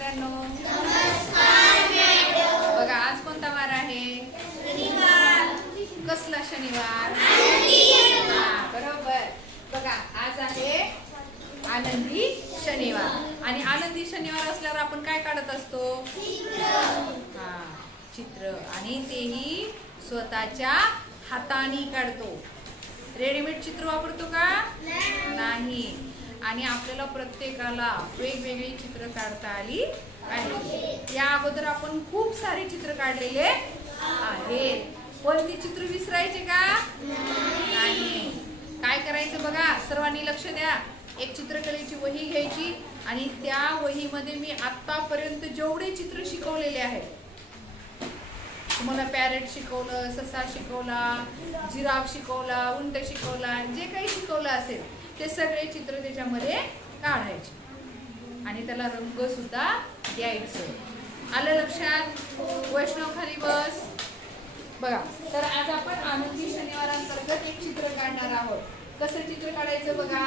मित्रांनो. नमस्कार मॅडम. बघा आज कोणता वार आहे? शनिवार. कसला शनिवार? बरोबर. बघा आज आहे आनंदी शनिवार आणि आनंदी शनिवार असल्यावर आपण काय काढत असतो? चित्र. आणि तेही स्वतःच्या हाताने काढतो. रेडीमेड चित्र वापरतो का? नाही. आणि आपल्याला प्रत्येकाला वेगवेगळी चित्र काढता आली पाहिजे. या अगोदर आपण खूप सारे चित्र काढलेले आहेत, पण ती चित्र विसरायचे का? नाही. काय करायचं बघा, सर्वांनी लक्ष द्या. एक चित्रकलेची वही घ्यायची आणि त्या वहीमध्ये मी आतापर्यंत जेवढे चित्र शिकवलेले आहेत, तुम्हाला पॅरेट शिकवलं, ससा शिकवला, जिराफ शिकवला, उंट शिकवला, जे काही शिकवलं असेल ते सगळे चित्र त्याच्यामध्ये काढायचे आणि त्याला रंग सुद्धा द्यायचं. आलं लक्षात? वैष्णव खाली बस. बघा, तर आज आपण आनंदी शनिवार अंतर्गत एक चित्र काढणार आहोत. कसं चित्र काढायचं बघा.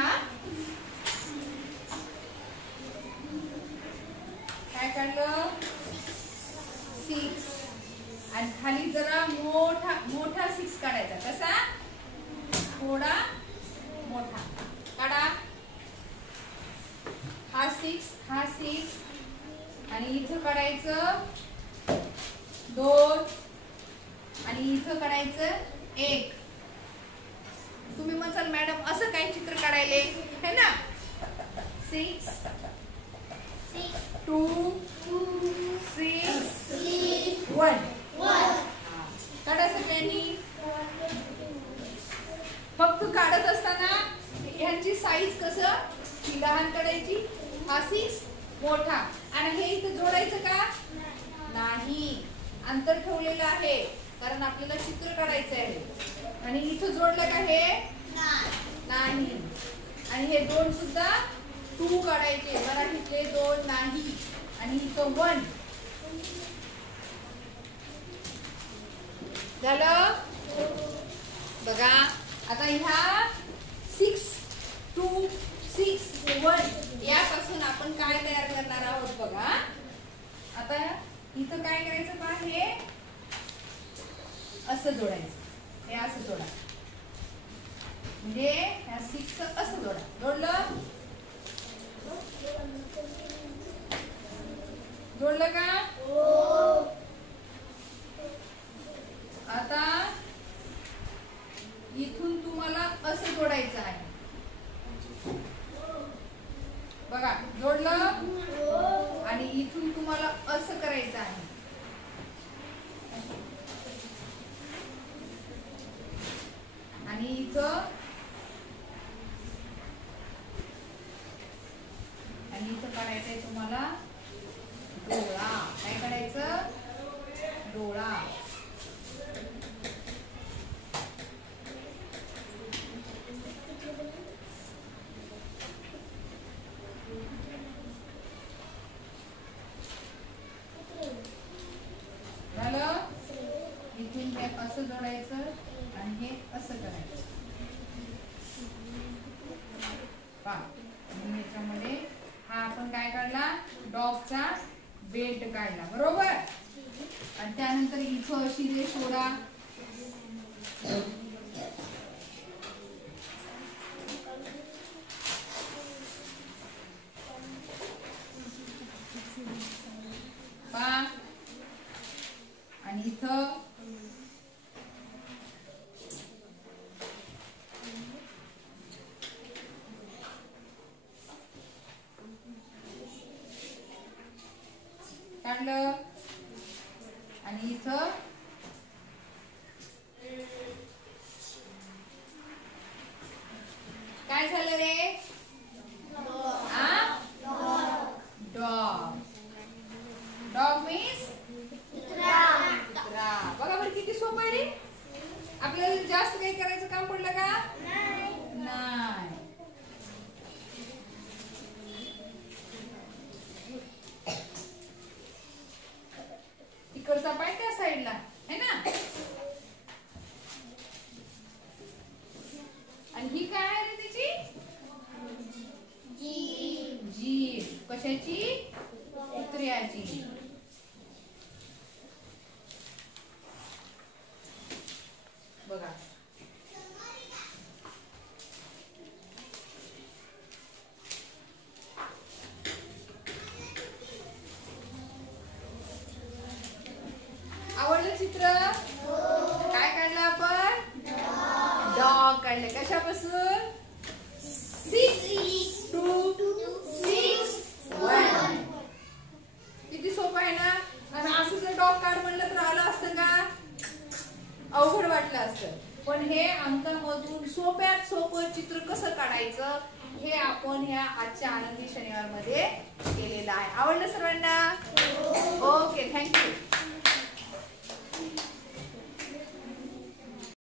काय काढलं? 6 आणि खाली जरा मोठा 6 काढायचा. कसा? थोडा मोठा काढा. हा 6 आणि इथं काढायचं 2 आणि इथं काढायचं 1. तुम्ही म्हणाल मॅडम असं काय चित्र काढायले है ना? 6 2 6 1 काढा सगळ्यांनी. फक्त काढत असताना ह्यांची साईज कसं लहान काढायची. हा 6 मोठा आणि हे इथं जोडायचं का? नाही. अंतर ठेवलेलं आहे कारण आपल्याला चित्र काढायचं आहे. आणि इथं जोडलं का हे? नाही. आणि हे 2 सुद्धा 2 काढायचे. मराठीतले 2 नाही. आणि इथं 1 झालं. बघा आता ह्या 6 2 6 1 यापासून आपण काय तयार करणार आहोत बघा. आता इथं काय करायचं पहा, हे असं जोडायचं. हे असं जोडा म्हणजे ह्या 6 असं जोडा. जोडलं का? आता इथून तुम्हाला असं जोडायचं आहे. बघा जोडलं. आणि इथून तुम्हाला असं करायचं आहे. आणि इथं काढायचंय तुम्हाला डोळा. काय काढायचं? डोळा. झालं. इथून हे असं जोडायचं आणि हे असं करायचं. याच्यामध्ये हा आपण काय काढला? डॉगचा बेल्ट काढला. बरोबर. आणि त्यानंतर इथं अशी रेष ओढा. आणि इथं काढलं. आणि इथं काय झालं रे? डॉग. डॉग मीन्स कुत्रा. बघा बरं किती सोपं आहे रे. आपल्याला जास्त काही करायचं काम पडलं का? नाही. इकडचा पाय त्या साईडला है ना. आणि ही काय आहे रे त्याची? जीभ. कशाची? कुत्री. सोन्याची. बघा आवडलं चित्र? काय काढलं आपण? डॉग काढले. कशापासून? 6 2 6 1. किती सोपं आहे ना. आणि असं जर डॉग काढ म्हणलं तर आलं असतं का? अवघड वाटलं असतं. पण हे अंकामधून सोप्यात सोपं चित्र कसं काढायचं हे आपण ह्या आजच्या आनंदी शनिवार मध्ये केलेलं आहे. आवडलं सर्वांना? Okay, thank you.